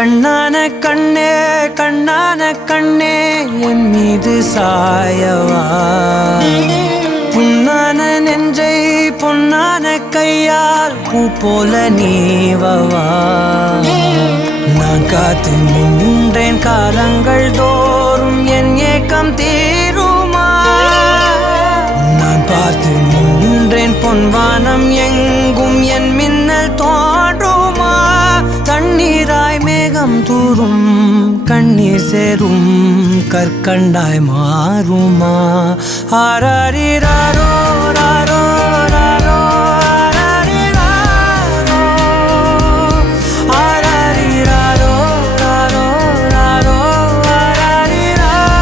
கண்ணான கண்ணே கண்ணான கண்ணே என் மீது சாயவா புண்ணான நெஞ்சை பொன்னான கையால் பூ போல நீவவா நான் காத்து நின்றேன் காலங்கள் தோறும் என் ஏக்கம் தீருமா நான் பார்த்து நின்றேன் பொன்வானம் எங்கும் என் மின்னல் தோன்றுமா தண்ணீராய் மேகம் தூரும் கண்ணீர் சேரும் கற்கண்டாய் மாறுமா ஆராரிராரோ ராரோ ராரோ ஆராரிராரோ ராரோ ராரோ ஆராரிராரோ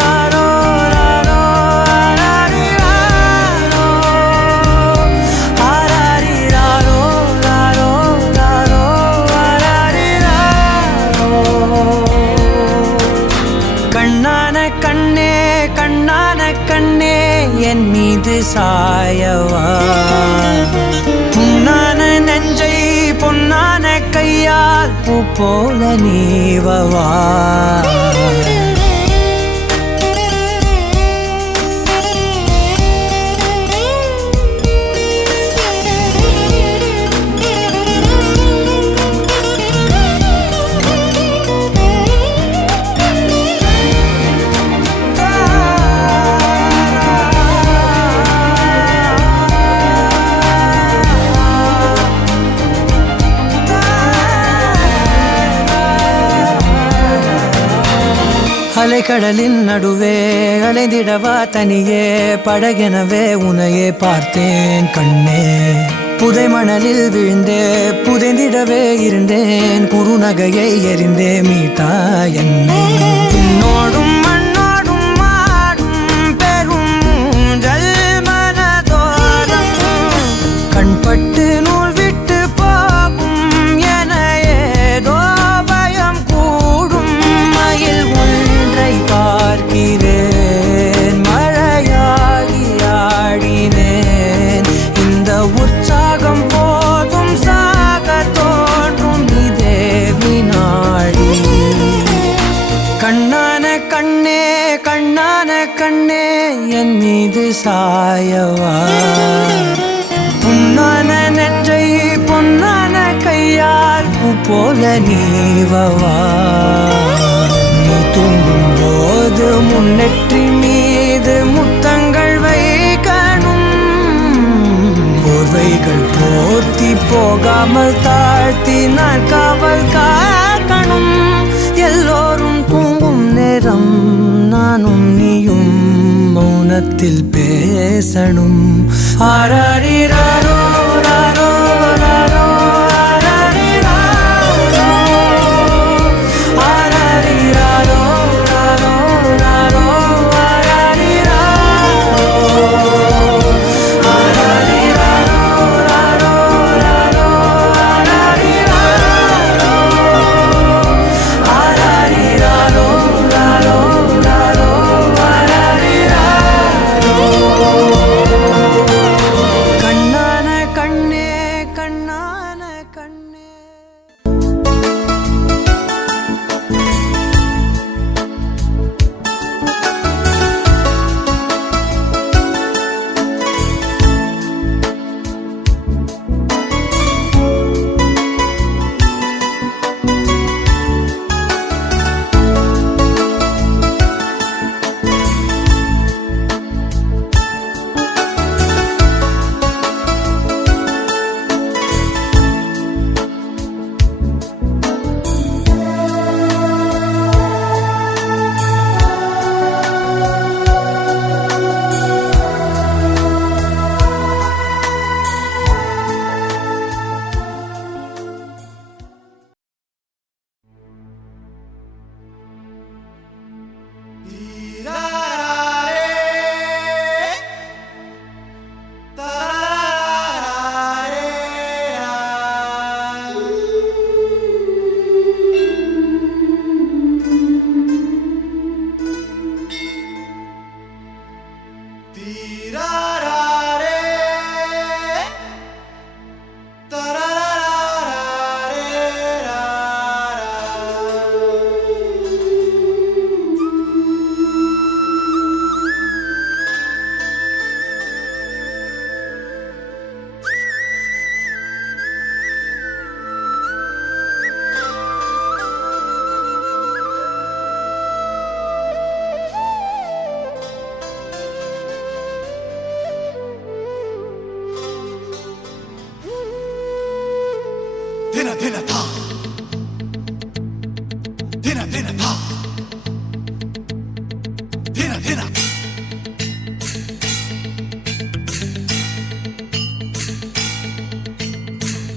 ராரோ ராரோ ஆராரிராரோ ராரோ ராரோ கண்ணான கண்ணே கண்ணான கண்ணே என் மீது சாயவா புண்ணான நெஞ்சை பொன்னான கையால் பூ போல நீவவா அலைக்கடலின் நடுவே அலைந்திடவா தனியே படகெனவே உனையே பார்த்தேன் கண்ணே புதை மணலில் விழுந்தே புதைந்திடவே இருந்தேன் குறுநகையை எறிந்தே மீட்டா என்னை உன்னோடும் மண்ணோடும் மாடும் பெரும் ஊஞ்சல் மனதோரம் கண்பட்டு நூல் விட்டு போகும் என ஏதோ பயம் கூடும் மயில் பார்க்கிறேன் மழையாகி ஆடினேன் இந்த உற்சாகம் போதும் சாக தோன்றும் இதே வினாடி கண்ணான கண்ணே கண்ணான கண்ணே என் மீது சாயவா புண்ணான நெஞ்சை பொன்னான கையால் பூ போல நீவவா தூங்கும் போது முன்னெற்றி மீது முத்தங்கள் வைக்கணும் போர்வைகள் போர்த்தி போகாமல் தாழ்த்தி நான் காவல் காக்கணும் எல்லோரும் தூங்கும் நேரம் நானும் நீயும் மௌனத்தில் பேசணும் ஆராரிராரோ ராரோ ராரோ கண்ணான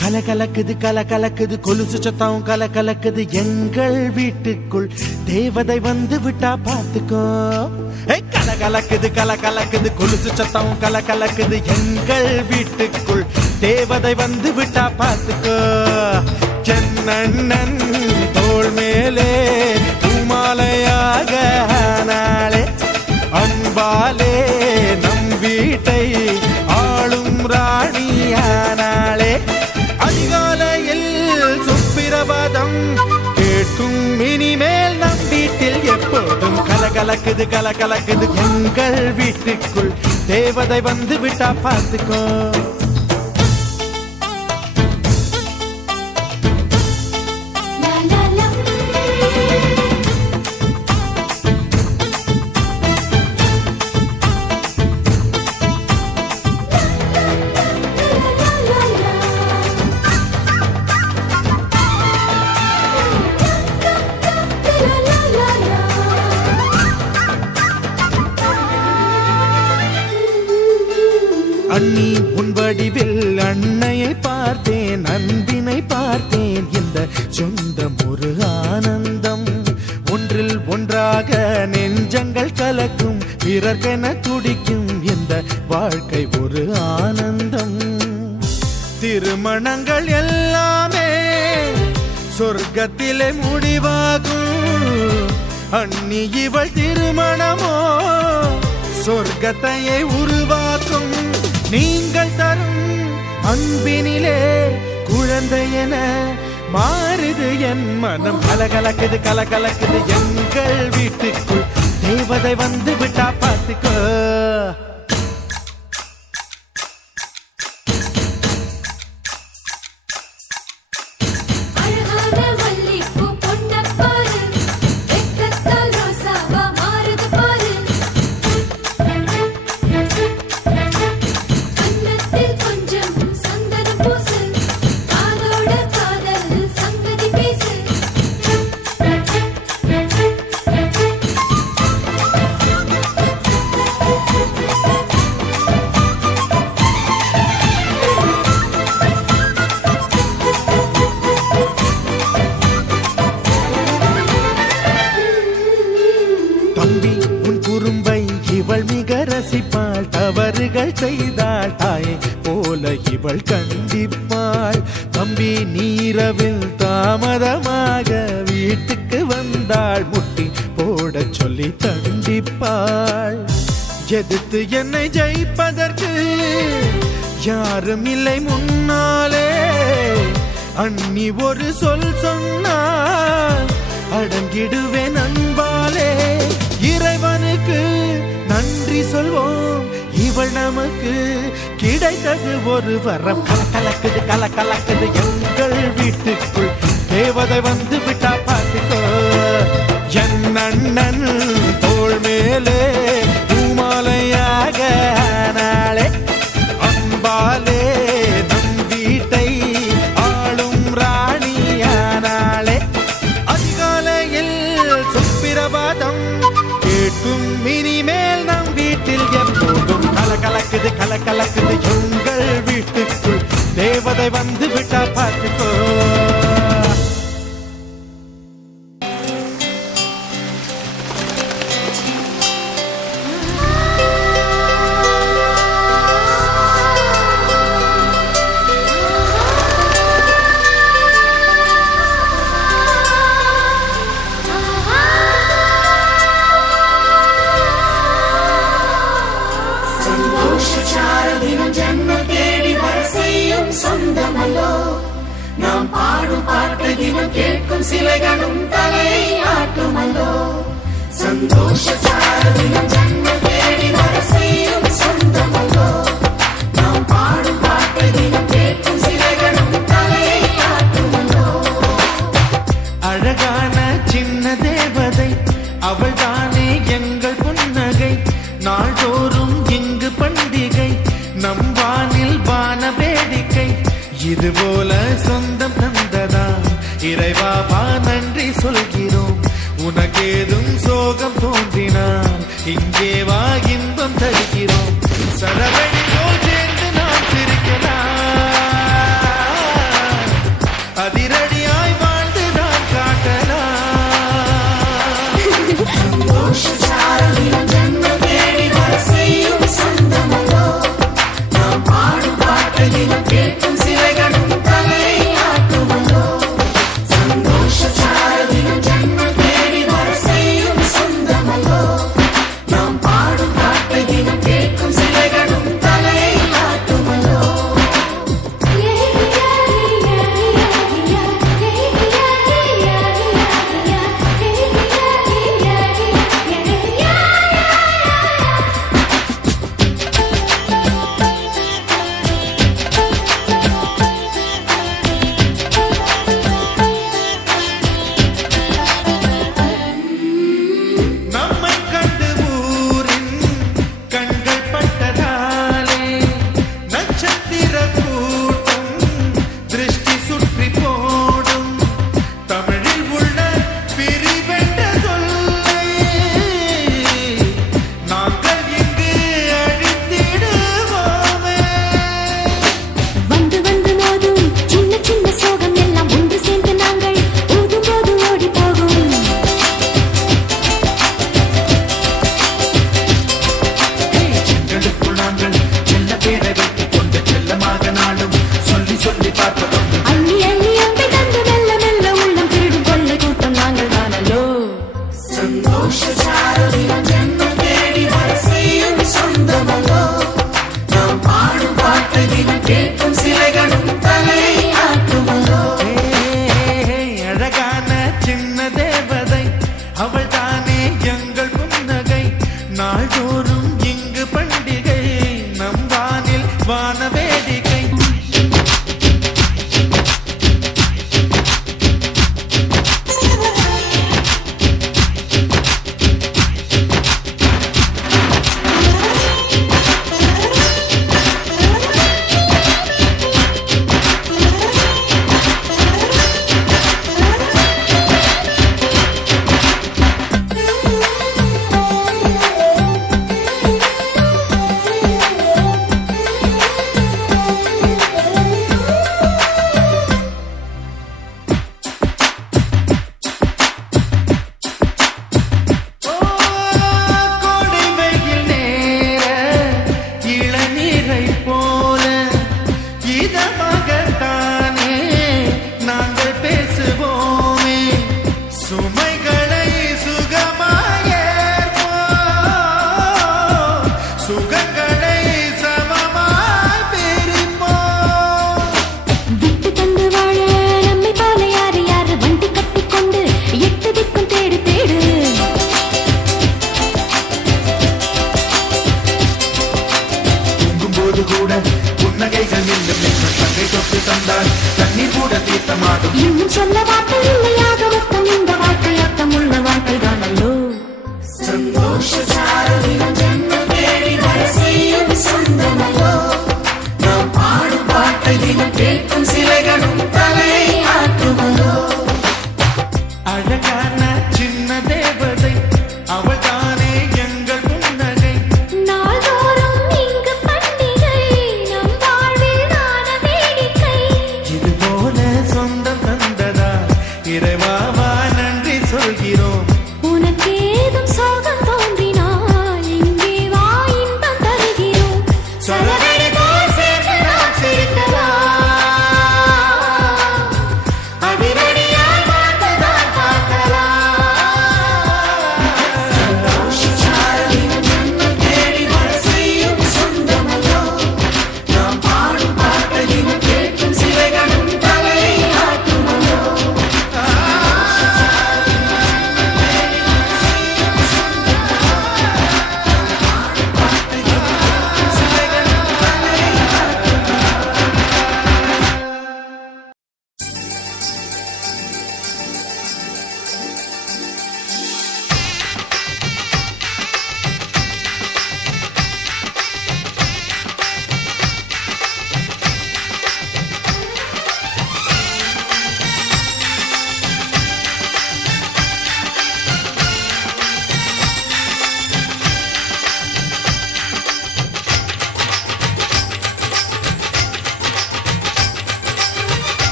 கலகலக்குது கலகலக்குது கொலுசு சத்தம் கலகலக்குது எங்கள் வீட்டுக்குள் தேவதை வந்து விட்டா பாத்துக்கோ. கலகலக்குது கலகலக்குது கொலுசு சத்தம் கலகலக்குது எங்கள் வீட்டுக்குள் தேவதை வந்து விட்டா பாத்துக்கோ. சென்னண்ணன் தோள் மேலே பூமாலையாக நாளே அன்பாலே நம் வீட்டை ஆளும் ராணியானாளே. அதிகாலையில் சுப்பிரபாதம் கேட்கும் இனிமேல் நம் வீட்டில் எப்போதும் கலகலக்குது கலகலக்குது எங்கள் வீட்டுக்குள் தேவதை வந்து விட்டா பார்த்துக்கோ. அண்ணி உன் வடிவில் அன்னையை பார்த்தேன் அன்பினை பார்த்தேன் இந்த சொந்தம் ஒரு ஆனந்தம். ஒன்றில் ஒன்றாக நெஞ்சங்கள் கலக்கும் பிறர்க்கென துடிக்கும் இந்த வாழ்க்கை ஒரு ஆனந்தம். திருமணங்கள் எல்லாமே சொர்க்கத்திலே முடிவாகும். அண்ணி இவள் திருமணமோ சொர்க்கத்தையே உருவாக்கும். நீங்கள் தரும் அன்பினிலே குழந்தை என மாறுது என் மனம். கலகலக்குது கலகலக்குது எங்கள் வீட்டுக்குள் தேவதை வந்து விட்டா பார்த்துக்கோ. இவள் மிக ரசிப்பாள் தவறுகள் செய்தாள் தாயை போல இவள் கண்டிப்பாள். தம்பி நீரவில் தாமதமாக வீட்டுக்கு வந்தாள் முட்டி போட சொல்லி தண்டிப்பாள். எதிர்த்து என்னை ஜெயிப்பதற்கு யாரும் இல்லை முன்னாலே. அண்ணி ஒரு சொல் சொன்னால் அடங்கிடுவேன் அன்பாலே. இறைவனுக்கு நன்றி சொல்வோம் இவள் நமக்கு கிடைத்தது ஒரு வரம். கலக்கலக்குது கலக்கலக்குது எங்கள் வீட்டுக்குள் தேவதை வந்து விட்டா பார்த்துக்கோ. என் அண்ணன் தோள் மேலே பூமாலையாக நாளே அன்பாலே நம் வீட்டை ஆளும் ராணியானாளே. அதிகாலையில் சுப்பிரபாதம் கேட்கும் இனிமேல் நம் வீட்டில் எப்போதும் கலகலக்குது கலகலக்குது எங்கள் வீட்டுக்குள் தேவதை வந்து விட்டா பார்த்துக்கோ. நாம் பாடும் பாட்டு தினம் கேட்கும் சிலைகளும் தலையை ஆட்டுமல்லோ. சந்தோஷ சாரதினம் ஜன்மம் தேடி வர செய்யும் சொந்தமல்லோ. நாம் பாடும் பாட்டு தினம் கேட்கும் சிலைகளும் தலையை ஆட்டுமல்லோ. அழகான சின்ன தேவதை அவள் தானே எங்கள் புன்னகை. நாள்தோறும் இங்கு பண்டிகை நம் வானில் வான வேடிக்கை. இதுபோல சொந்தம் தந்ததா இறைவாவா நன்றி சொல்கிறோம். உனக்கேதும் சோகம் தோன்றினால் இங்கே வா இன்பம் தருகிறோம். சரவணி போல் சேர்ந்து நாம் சிரிக்கலாம், அதிரடியாய் வாழ்ந்து நாம் காட்டலாம். சந்தோஷசாரதினம் ஜன்னல் தேடி வர செய்யும் சொந்தமல்லோ. நாம் பாடும் பாட்டை தினம் கேட்கும் சிலைகளும் தலையாட்டுமல்லோ. சந்தோஷசாரதினம் ஜன்னல் தேடி வர செய்யும் சொந்தமல்லோ. நாம் பாடும் பாட்டை தினம் கேட்கும் சிலைகளும் தலை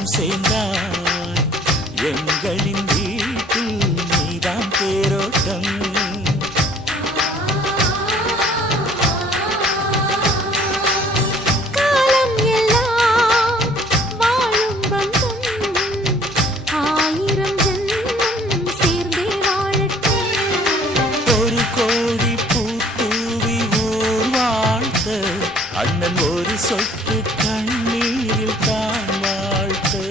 சொந்தம் சேர்ந்தாய் எங்களின் வீட்டில் நீதான் தேரோட்டம் காலம் எல்லாம் வாழும் பந்தம் ஆயிரம் ஜென்மம் சேர்ந்தே வாழட்டும் ஒரு கோடி பூத்தூவி ஊர் வாழ்த்த அண்ணன் ஒரு சொட்டு கண்ணீரில் தான் வாழ்த்து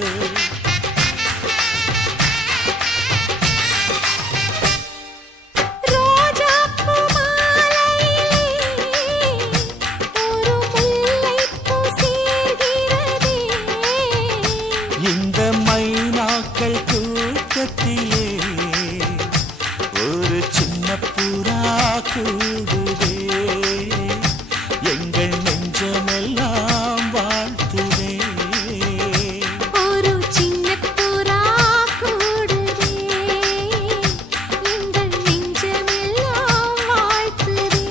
ரோஜாப்பூ மாலையிலே ஒரு முல்லைப்பூ சேர்கிறதே இந்த மைனாக்கள் கூட்டத்திலே ஒரு சின்ன புறா கூடுதே எங்கள் நெஞ்சமெல்லாம் வாழ்த்துதே ஒரு சின்ன புறா கூடுதே எங்கள் நெஞ்சமெல்லாம் வாழ்த்துதே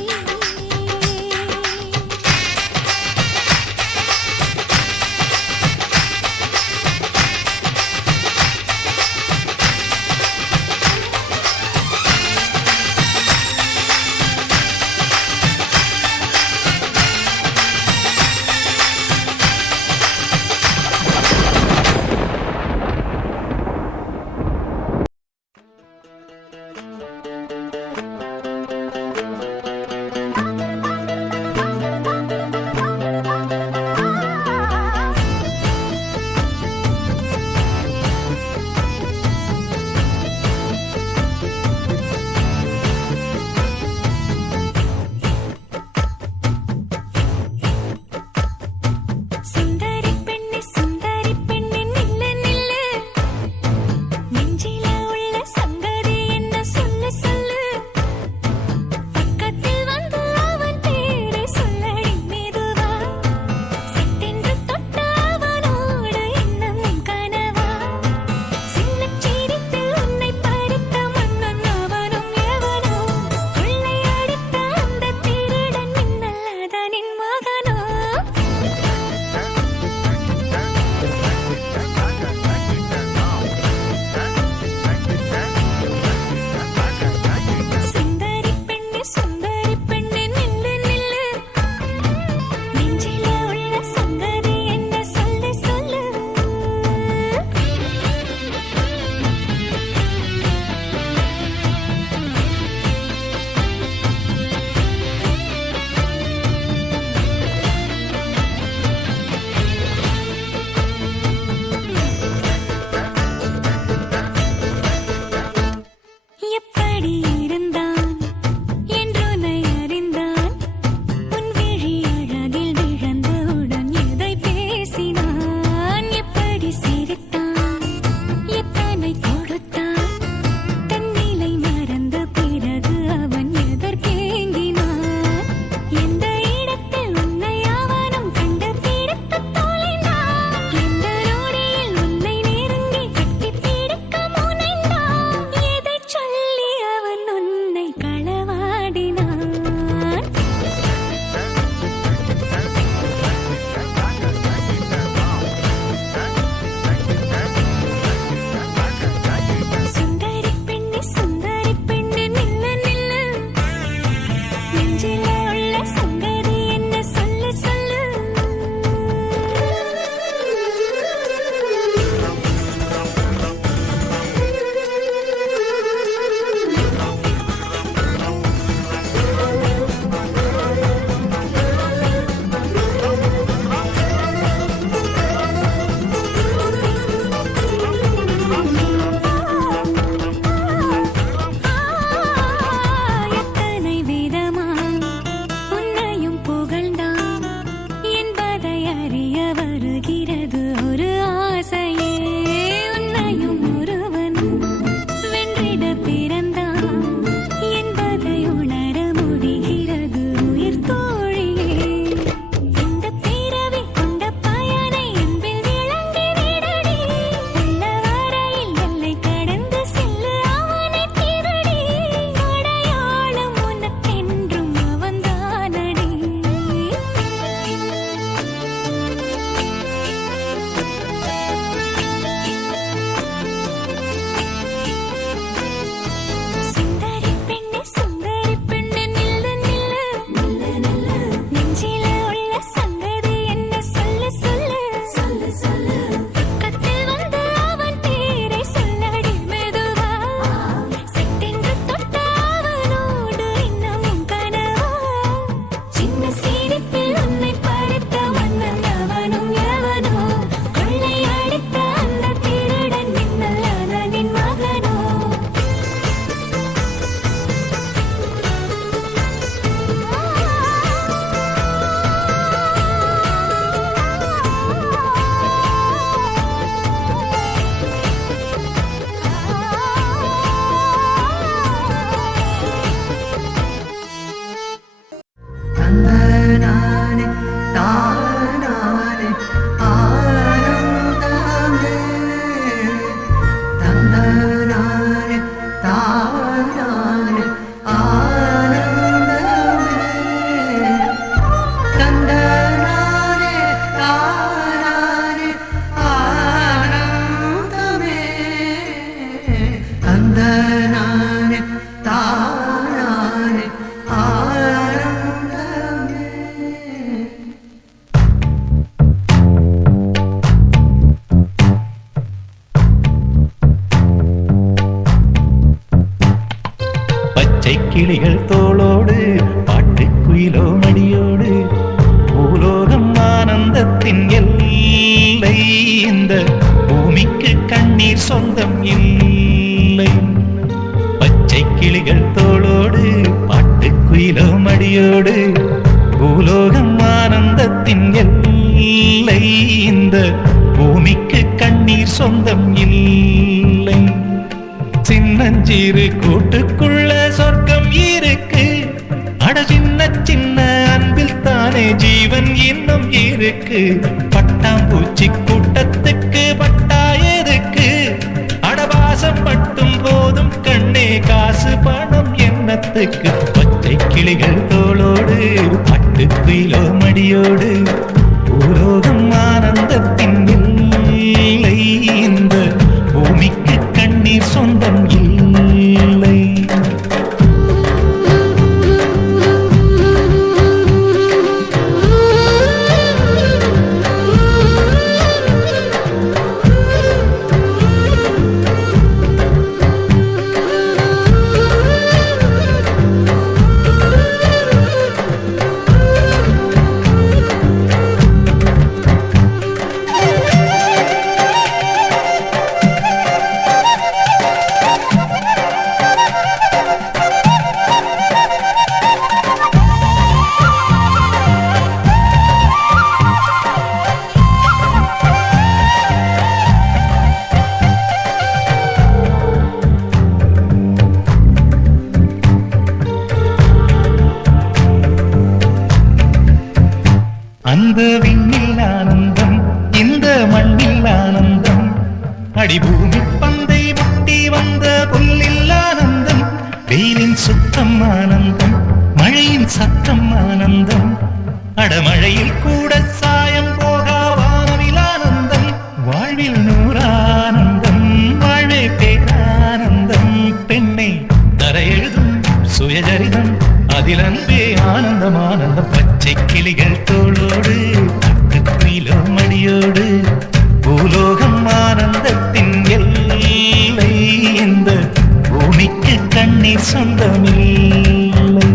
கிளிகள் தோளோடு பாட்டுக்குயிலோ மடியோடு பூலோகம் ஆனந்தத்தின் எல்லை இந்த பூமிக்கு கண்ணீர் சொந்தம் இல்லை பச்சை கிளிகள் தோளோடு பாட்டுக்குயிலோ மடியோடு பூலோகம் ஆனந்தத்தின் எல்லை இந்த பூமிக்கு கண்ணீர் சொந்தம் இல்லை சின்னஞ்சீரு கூட்டுக்குள்ள சொர்க்கம் இருக்கு அட சின்ன சின்ன அன்பில் தானே ஜீவன் இன்னும் இருக்கு பட்டாம்பூச்சி கூட்டத்துக்கு பட்டா எதுக்கு அடவாசம் மட்டும் போதும் கண்ணே காசு பணம் எண்ணத்துக்கு பச்சை கிளிகள் தோளோடு பட்டுக்குயிலோ மடியோடு பூலோகம் ஆனந்தத்தின் இல்லை இந்த பூமிக்கு கண்ணீர் சொந்தம் இல்லை அந்த விண்ணில் ஆனந்தம் இந்த மண்ணில் ஆனந்தம் அடிபூமி பந்தை முட்டி வந்த புல்லில் ஆனந்தம் வெயிலின் சுத்தம் ஆனந்தம் மழையின் சத்தம் ஆனந்தம் அடமழையில் கூட சாயம் போகா வானவில் ஆனந்தம் வாழ்வில் நூறானந்தம் வாழ்வே பேரானந்தம் பெண்ணை தரையெழுதும் சுயஜரிதம் அதில் அன்பே ஆனந்தம் ஆனந்தம் பச்சை கிளிகள் தோளோடு பட்டுக்குயிலோ மடியோடு பூலோகம் ஆனந்தத்தின் எல்லை இந்த பூமிக்கு கண்ணீர் சொந்தமில்லை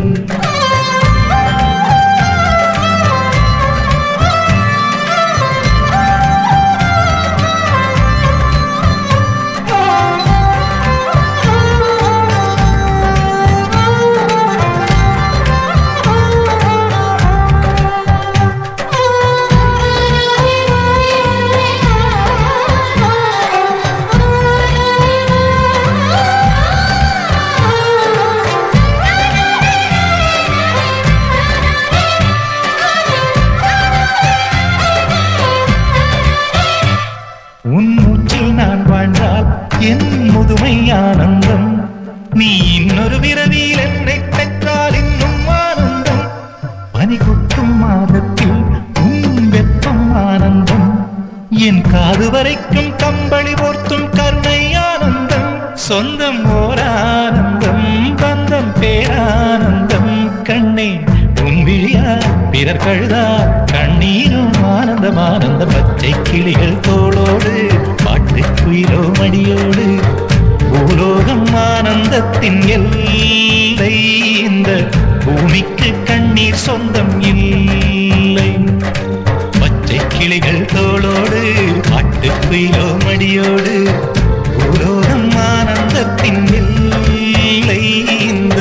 உன் மூச்சில் நான் வாழ்ந்தால் என் முதுமை ஆனந்தம் நீ இன்னொரு விரவியில் என்னை பெற்றால் இன்னும் ஆனந்தம் பனி கொட்டும் மாதத்தில் உன் வெப்பம் ஆனந்தம் என் காது வரைக்கும் கம்பளி போர்த்தும் கருணை ஆனந்தம் சொந்தம் ஓர் ஆனந்தம் பந்தம் பேரானந்தம் கண்ணே உன் விழியா பிறர் கழுதா கண்ணீரும் ஆனந்தம் ஆனந்த பச்சை கிளிகள் தோளோடு பாட்டுக்குயிலோ மடியோடு பூலோகம் ஆனந்தத்தின் எல்லை இந்த பூமிக்கு கண்ணீர் சொந்தம் இல்லை பச்சை கிளிகள் தோளோடு பாட்டுக்குயிலோ மடியோடு பூலோகம் ஆனந்தத்தின் எல்லை இந்த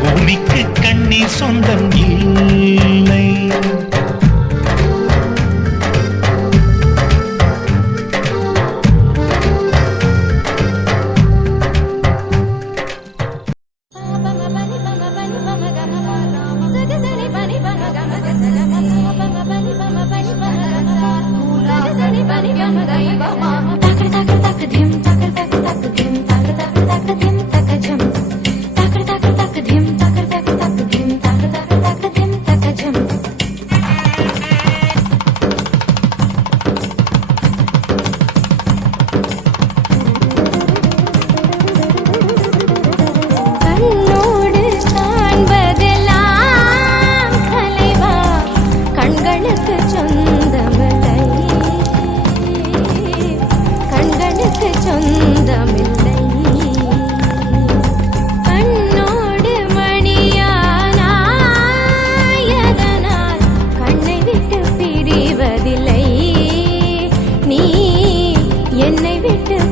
பூமிக்கு கண்ணீர் சொந்தம் இல்லை Takar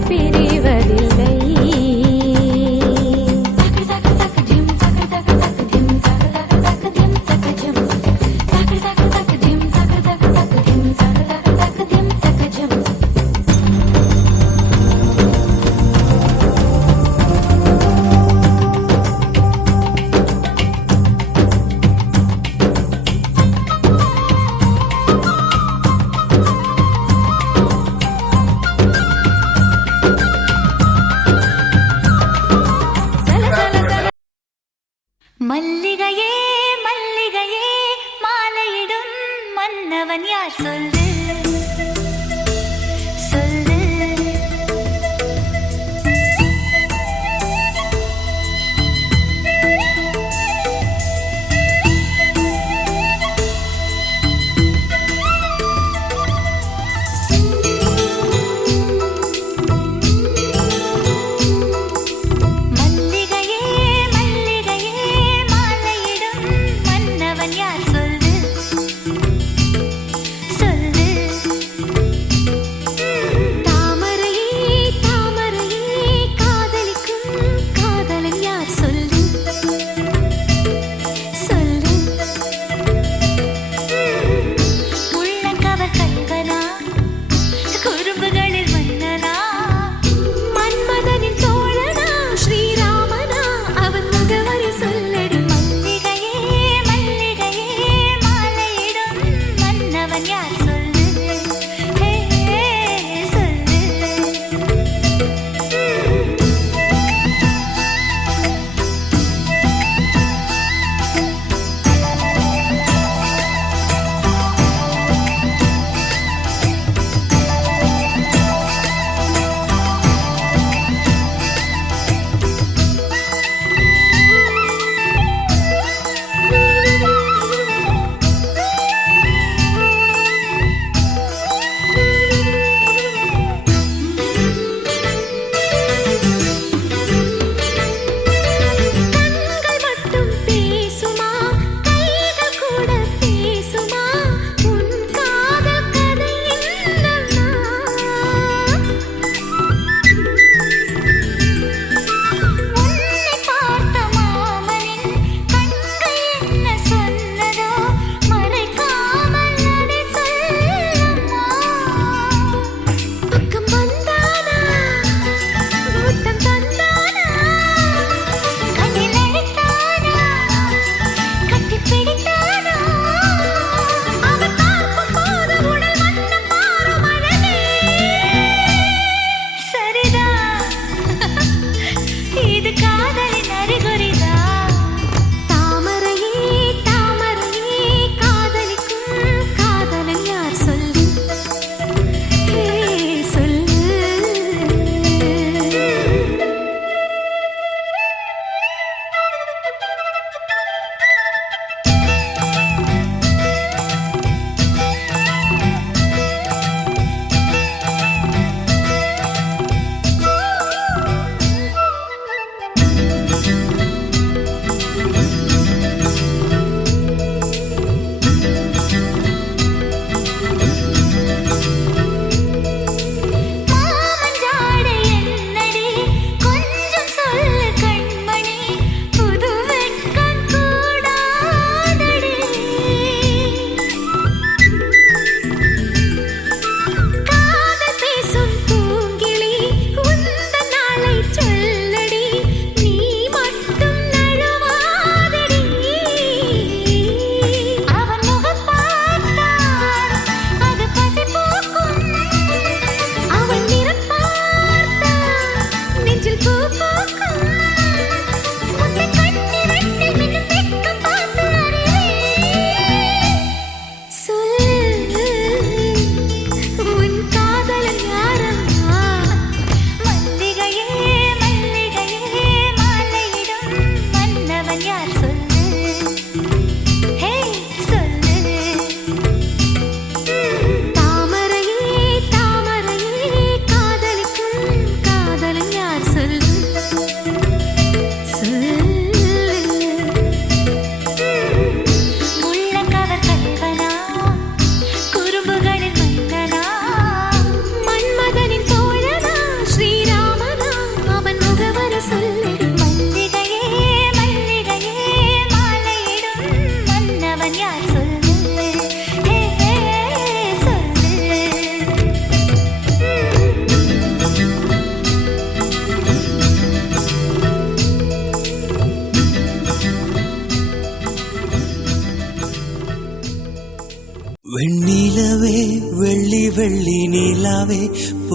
பிரிவதில்லை. மல்லிகையே மல்லிகையே மாலையிடும் மன்னவன் யார் சொல்லு சொல்லு. மல்லிகையே மல்லிகையே மாலையிடும் மன்னவன் யார் சொல்லு சொல்லு.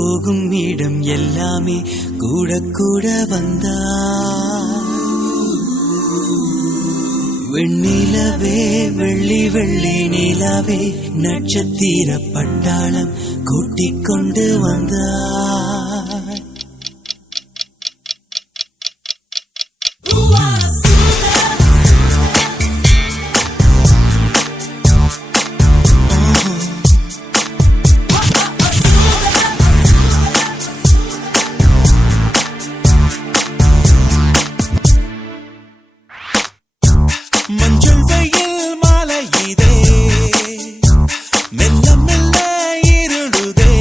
போகும் இடம் எல்லாமே கூட கூட வந்தா வெண்ணிலவே வெள்ளி வெள்ளி நிலவே நட்சத்திர பட்டாளம் கூட்டிக் கொண்டு வந்தா மஞ்சள் வெயில் மாலை இதே மெல்ல மெல்ல இருளுதே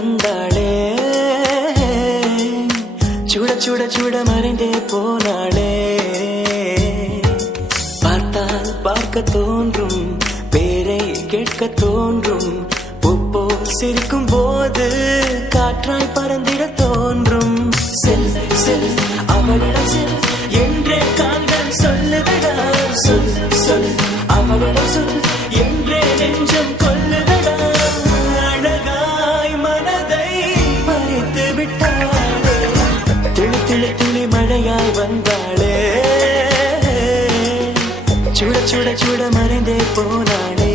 வந்தாளே சுட சுட சுட மறைந்தே போனாளே பார்த்தால் பார்க்க தோன்றும் பேரை கேட்க தோன்றும் பூப்போ சிரிக்கும் போது காற்றாய் பறந்திட தோன்றும் செல் செல் அவளிடம் செல் என்றே காந்தன் சொல்லுதடா சொல் சொல் அவளிடம் சொல் என்றே நெஞ்சம் கொல்லுதடா அழகாய் மனதை பறித்து விட்டாளே துளி துளி துளி மழையாய் வந்தாளே சுட சுட சுட மறைந்தே போனாளே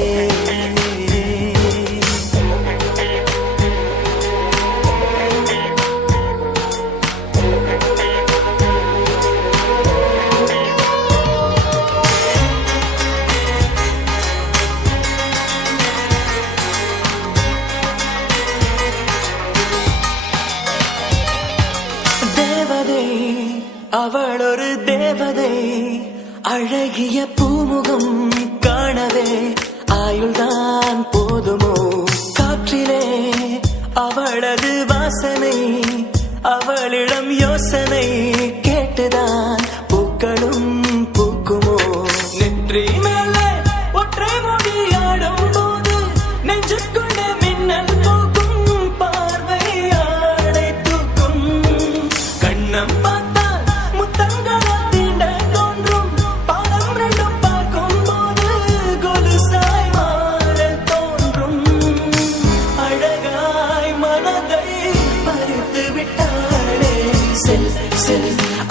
அவள் ஒரு தேவதை அழகிய பூமுகம் காணவே ஆயுள்தான் போதுமோ காற்றிலே அவளது வாசனை அவளிடம் யோசனை கேட்டுதான் பூக்களும் பூக்குமோ நெற்றி மேலே ஒற்றை மொழியாடும் போது நெஞ்சுக்குள்ள மின்னல் போக்கும் பார்வை ஆடை தூக்கும் கண்ணம்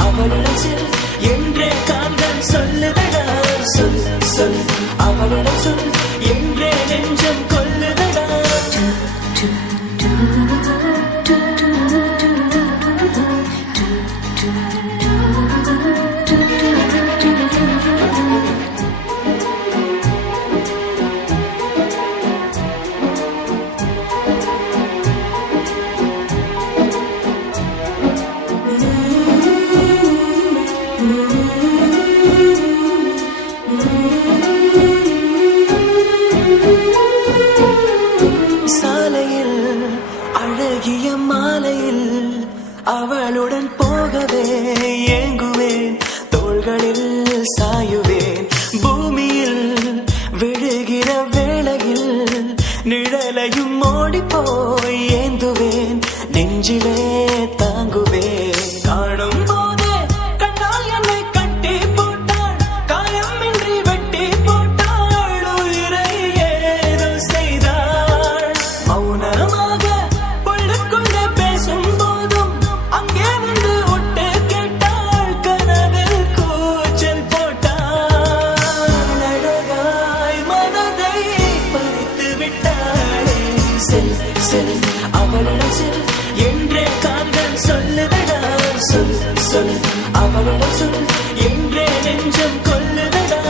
அவளிடம் செல் என்றே காந்தன் சொல்லுதடா சொல் சொல் அவளிடம் சொல் என்றே நெஞ்சம் கொல்லுதடா சாலையில் அழகிய மாலையில் அவளுடன் போகவே ஏங்குவேன் தோள்களில் சாயுவேன் பூமியில் விழுகிற வேளையில் நிழலையும் ஓடிப்போய் ஏந்துவேன் நெஞ்சிலே தாங்குவேன் காணும் போதே கண்ணால் என்னை கட்டி போட்டாள் காயமின்றி வெட்டி போட்டாள் உயிரை ஏதோ செய்தாள் மௌனமாக உள்ளுக்குள்ளே பேசும் போதும் அங்கே வந்து ஒட்டு கேட்டாள் கனவில் கூச்சல் போட்டாள் அழகாய் மனதை பறித்து விட்டாளே செல் செல் அவளிடம் செல் என்றே காந்தன் சொல்லுதடா சொல் சொல் அவளிடம் சொல் என்றே நெஞ்சம் கொல்லுதடா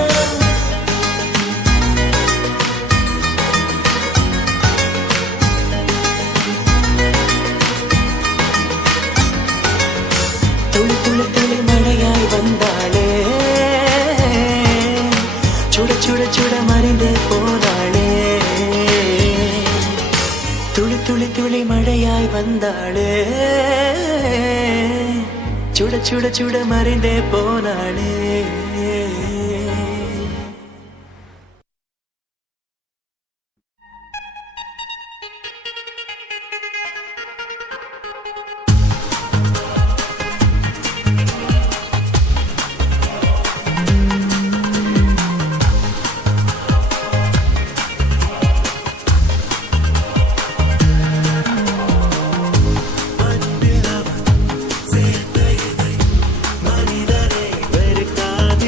துளி துளி துளி மழையாய் வந்தாளே சுட சுட சுட மறைந்தே போனாளே துளி துளி துளி மழையாய் வந்தாளே சுட சுட சுட மறைந்தே போனாளே வெறுக்காத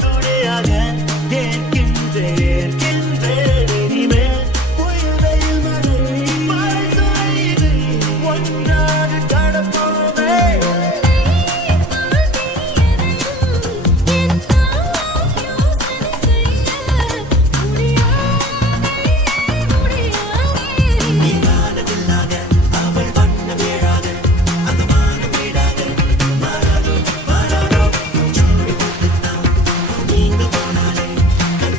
துணையாக ஏற்கின்றேன் இனிமேல் புயல் வெயில் மழை சொய்து ஒன்றாக கடப்போமே அவள் வண்ண வீழாக அந்த வானம் வீடாக மாறாதோ மாறாதோ ஜோடி போட்டுத்தான் நீங்க போனாலே கண்